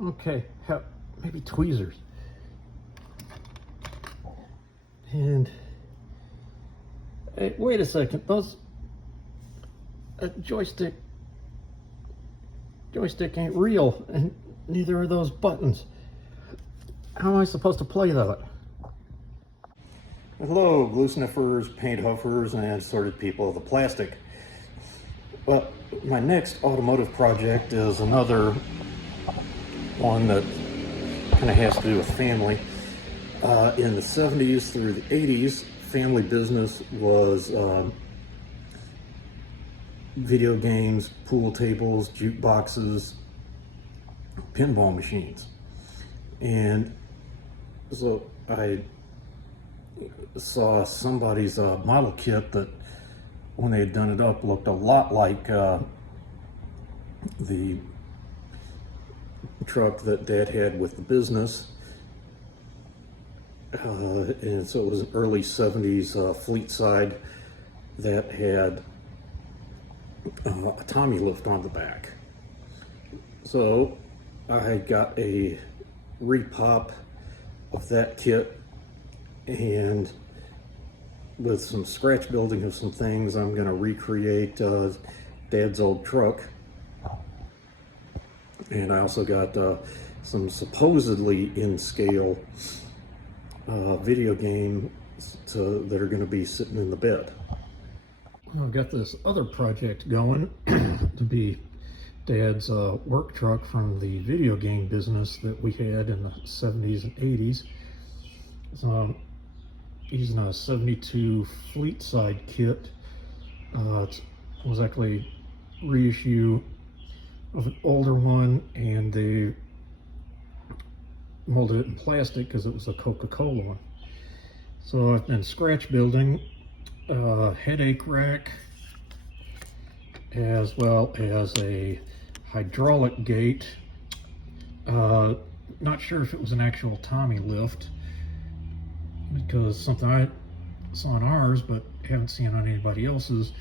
Okay, maybe tweezers. And hey, wait a second, those joystick ain't real, and neither are those buttons. How am I supposed to play that? Hello, glue sniffers, paint huffers, and assorted people of the plastic. Well, my next automotive project is another one that kind of has to do with family. In the 70s through the 80s, family business was video games, pool tables, jukeboxes, pinball machines. And so I saw somebody's model kit that, when they had done it up, looked a lot like the truck that Dad had with the business. And so it was an early 70s fleet side that had a Tommy lift on the back. So I got a repop of that kit, and with some scratch building of some things, I'm going to recreate Dad's old truck. And I also got some supposedly in scale video games that are going to be sitting in the bed. Well, I've got this other project going to be Dad's work truck from the video game business that we had in the 70s and 80s. So, using a 72 fleet side kit. It was actually reissue of an older one, and they molded it in plastic because it was a Coca-Cola one. So I've been scratch building a headache rack, as well as a hydraulic gate. Not sure if it was an actual Tommy lift, because something I saw on ours but haven't seen on anybody else's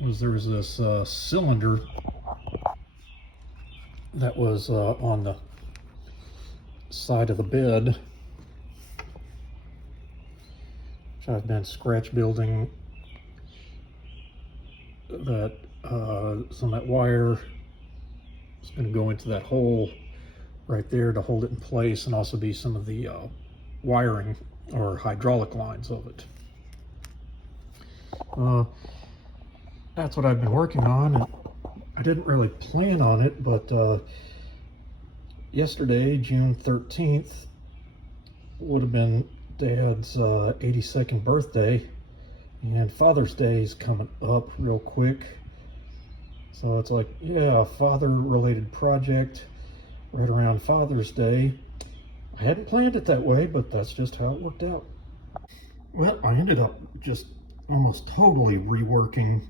was there's this cylinder that was on the side of the bed, which I've been scratch building. That some of that wire is going to go into that hole right there to hold it in place, and also be some of the wiring or hydraulic lines of it. That's what I've been working on, and I didn't really plan on it, but yesterday, June 13th, would have been Dad's 82nd birthday, and Father's Day is coming up real quick. So it's like, yeah, a father-related project right around Father's Day. I hadn't planned it that way, but that's just how it worked out. Well, I ended up just almost totally reworking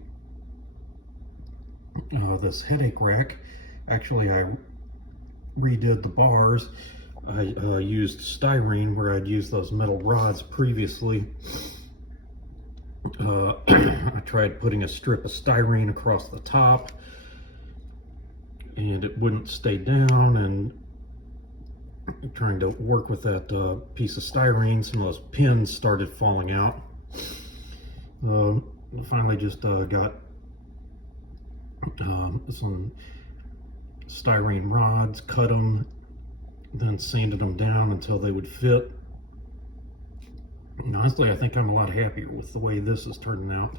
this headache rack. Actually, I redid the bars. I used styrene where I'd used those metal rods previously. I tried putting a strip of styrene across the top, and it wouldn't stay down, and trying to work with that piece of styrene, some of those pins started falling out. Finally just got some styrene rods, cut them, then sanded them down until they would fit. And honestly, I think I'm a lot happier with the way this is turning out.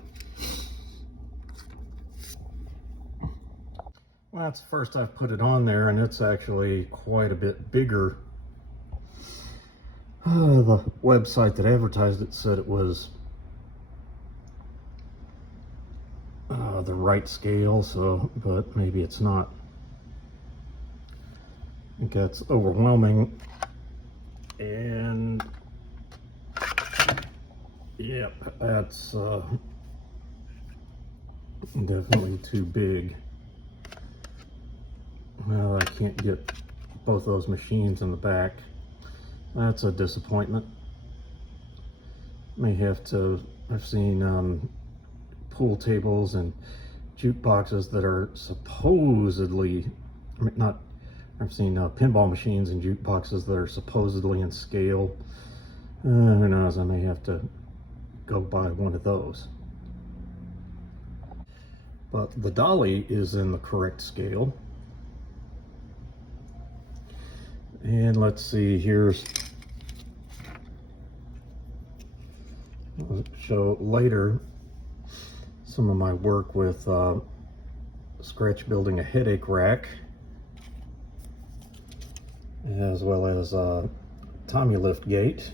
Well, that's the first I've put it on there, and it's actually quite a bit bigger. The website that advertised it said it was the right scale, so, but maybe it's not. I think that's overwhelming. And yeah, that's definitely too big. Well, I can't get both those machines in the back. That's a disappointment. May have to, I've seen pool tables and jukeboxes that are supposedly, I mean, not I've seen pinball machines and jukeboxes that are supposedly in scale. Who knows, I may have to go buy one of those. But the dolly is in the correct scale. And let's see, I'll show later some of my work with scratch building a headache rack, as well as Tommy lift gate.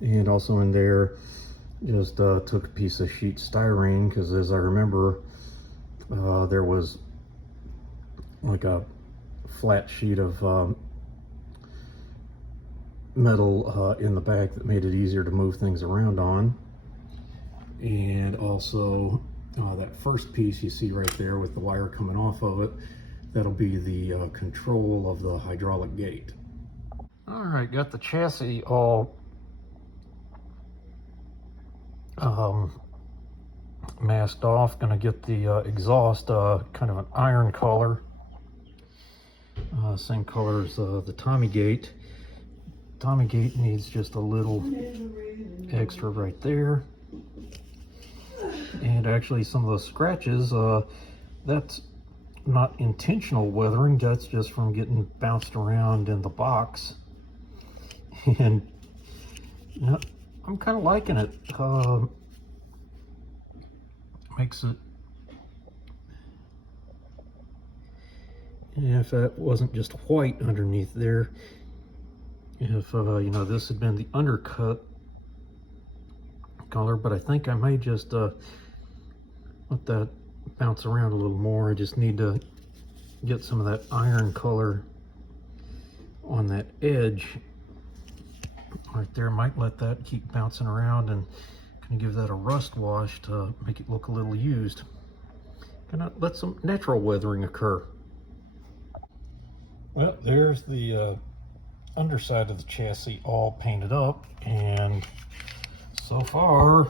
And also in there, just took a piece of sheet styrene, because as I remember, there was like a flat sheet of metal in the back that made it easier to move things around on. And also that first piece you see right there with the wire coming off of it, that'll be the control of the hydraulic gate. All right, got the chassis all masked off. Gonna get the exhaust kind of an iron color, same color as the Tommy gate. Tommy gate needs just a little extra right there. And actually some of the scratches, that's not intentional weathering, that's just from getting bounced around in the box. And you know, I'm kind of liking it. Makes it, if that wasn't just white underneath there, if you know, this had been the undercut color, but I think I may just let that bounce around a little more. I just need to get some of that iron color on that edge right there. Might let that keep bouncing around and kind of give that a rust wash to make it look a little used. Gonna let some natural weathering occur. Well, there's the underside of the chassis all painted up, and so far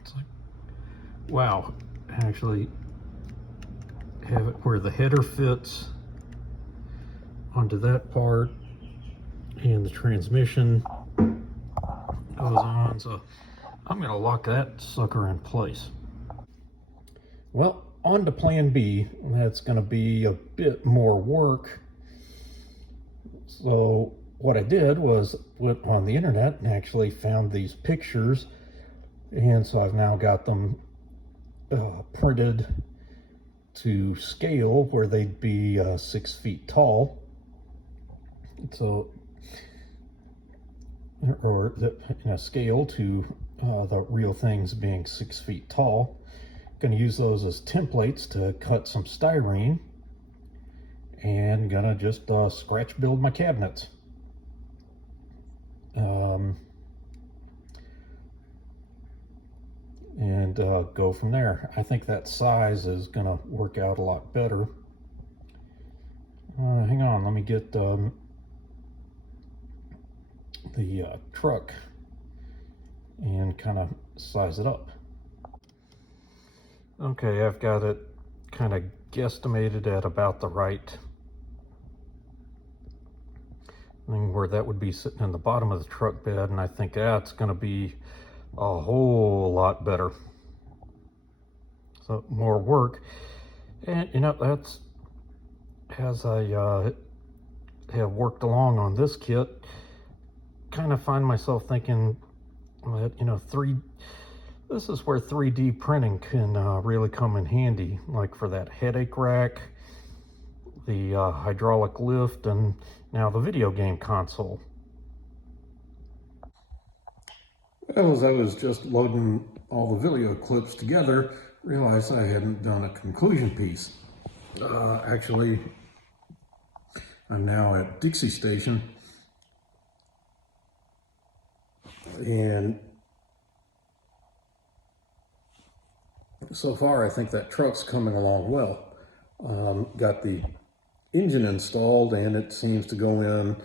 it's like, wow, actually have it where the header fits onto that part and the transmission goes on, so I'm gonna lock that sucker in place. Well, on to plan B. That's gonna be a bit more work. So what I did was went on the internet and actually found these pictures, and so I've now got them printed to scale where they'd be 6 feet tall. So, or in a scale to the real things being 6 feet tall. Gonna use those as templates to cut some styrene, and gonna just scratch build my cabinets. And go from there. I think that size is gonna work out a lot better. Hang on, let me get the truck and kind of size it up. Okay, I've got it kind of guesstimated at about the right thing, where that would be sitting in the bottom of the truck bed, and I think that's going to be a whole lot better. So more work, and you know, that's as I have worked along on this kit, kind of find myself thinking that, you know, this is where 3D printing can really come in handy, like for that headache rack, the hydraulic lift, and now the video game console. Well, as I was just loading all the video clips together, realized I hadn't done a conclusion piece. Actually, I'm now at Dixie Station, and so far I think that truck's coming along well. Got the engine installed, and it seems to go in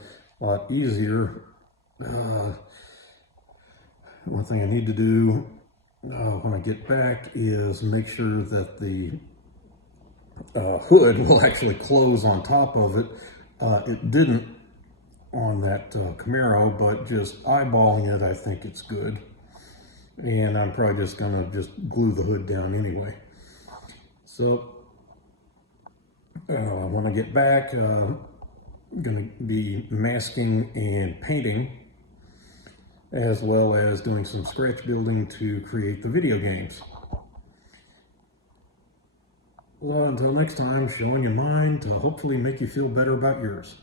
a lot easier. One thing I need to do when I get back is make sure that the hood will actually close on top of it. It didn't on that Camaro, but just eyeballing it, I think it's good. And I'm probably just gonna glue the hood down anyway. So when I get back, I'm gonna be masking and painting, as well as doing some scratch building to create the video games. Well, until next time, showing you mine to hopefully make you feel better about yours.